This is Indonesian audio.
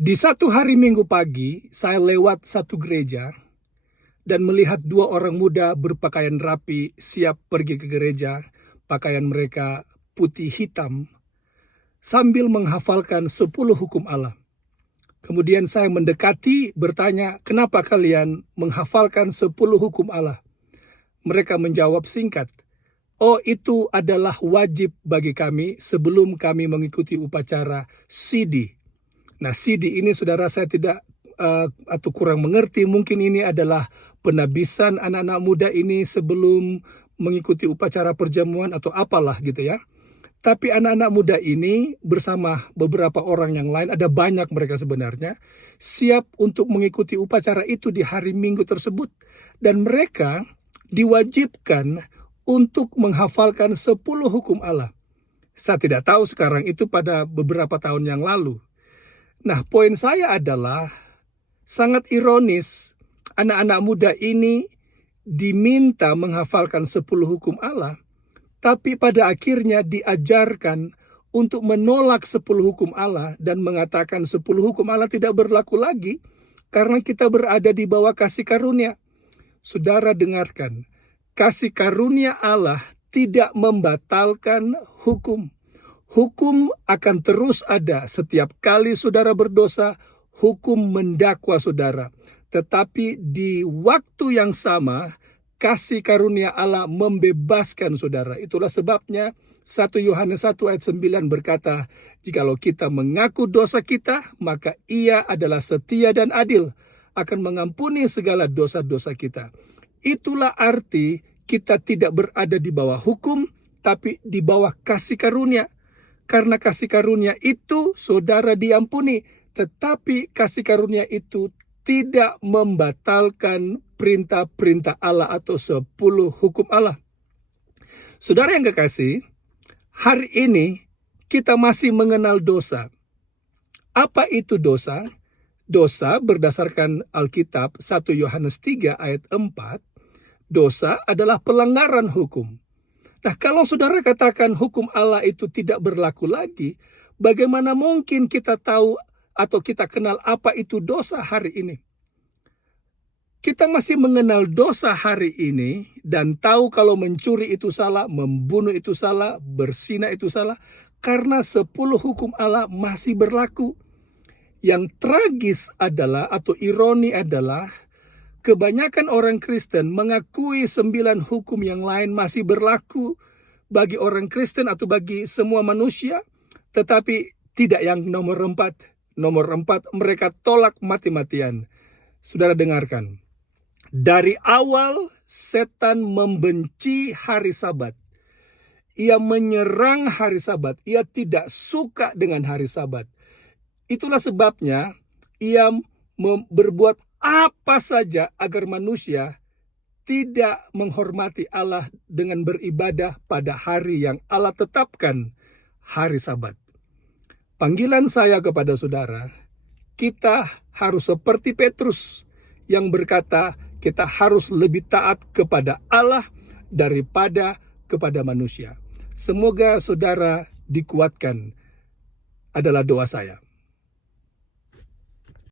Di satu hari Minggu pagi, saya lewat satu gereja dan melihat dua orang muda berpakaian rapi siap pergi ke gereja. Pakaian mereka putih hitam sambil menghafalkan 10 hukum Allah. Kemudian saya mendekati bertanya, kenapa kalian menghafalkan 10 hukum Allah? Mereka menjawab singkat, oh itu adalah wajib bagi kami sebelum kami mengikuti upacara sidi. Nah, sidi ini saudara saya tidak atau kurang mengerti, mungkin ini adalah penabisan anak-anak muda ini sebelum mengikuti upacara perjamuan atau apalah gitu ya. Tapi anak-anak muda ini bersama beberapa orang yang lain, ada banyak mereka sebenarnya, siap untuk mengikuti upacara itu di hari Minggu tersebut. Dan mereka diwajibkan untuk menghafalkan 10 hukum Allah. Saya tidak tahu sekarang, itu pada beberapa tahun yang lalu. Nah, poin saya adalah sangat ironis, anak-anak muda ini diminta menghafalkan 10 hukum Allah, tapi pada akhirnya diajarkan untuk menolak 10 hukum Allah dan mengatakan 10 hukum Allah tidak berlaku lagi karena kita berada di bawah kasih karunia. Saudara dengarkan, kasih karunia Allah tidak membatalkan hukum. Hukum akan terus ada setiap kali saudara berdosa, hukum mendakwa saudara. Tetapi di waktu yang sama, kasih karunia Allah membebaskan saudara. Itulah sebabnya 1 Yohanes 1 ayat 9 berkata, jikalau kita mengaku dosa kita, maka Ia adalah setia dan adil, akan mengampuni segala dosa-dosa kita. Itulah arti kita tidak berada di bawah hukum, tapi di bawah kasih karunia. Karena kasih karunia itu saudara diampuni, tetapi kasih karunia itu tidak membatalkan perintah-perintah Allah atau 10 hukum Allah. Saudara yang kekasih, hari ini kita masih mengenal dosa. Apa itu dosa? Dosa berdasarkan Alkitab 1 Yohanes 3 ayat 4, dosa adalah pelanggaran hukum. Nah, kalau saudara katakan hukum Allah itu tidak berlaku lagi, bagaimana mungkin kita tahu atau kita kenal apa itu dosa hari ini? Kita masih mengenal dosa hari ini dan tahu kalau mencuri itu salah, membunuh itu salah, berzina itu salah, karena 10 hukum Allah masih berlaku. Yang tragis adalah atau ironi adalah kebanyakan orang Kristen mengakui 9 hukum yang lain masih berlaku bagi orang Kristen atau bagi semua manusia, tetapi tidak yang nomor 4. Nomor 4 mereka tolak mati-matian. Saudara dengarkan, dari awal setan membenci hari Sabat. Ia menyerang hari Sabat, ia tidak suka dengan hari Sabat. Itulah sebabnya ia berbuat apa saja agar manusia tidak menghormati Allah dengan beribadah pada hari yang Allah tetapkan, hari Sabat. Panggilan saya kepada saudara, kita harus seperti Petrus yang berkata kita harus lebih taat kepada Allah daripada kepada manusia. Semoga saudara dikuatkan, adalah doa saya.